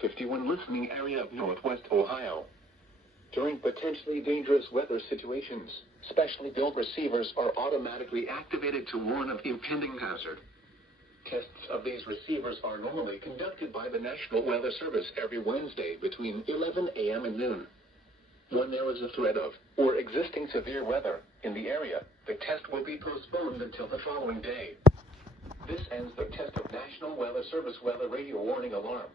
51 listening area of Northwest Ohio. During potentially dangerous weather situations, specially built receivers are automatically activated to warn of impending hazard. Tests of these receivers are normally conducted by the National Weather Service every Wednesday between 11 a.m. and noon. When there is a threat of or existing severe weather in the area, the test will be postponed until the following day. This ends the test of National Weather Service weather radio warning alarm.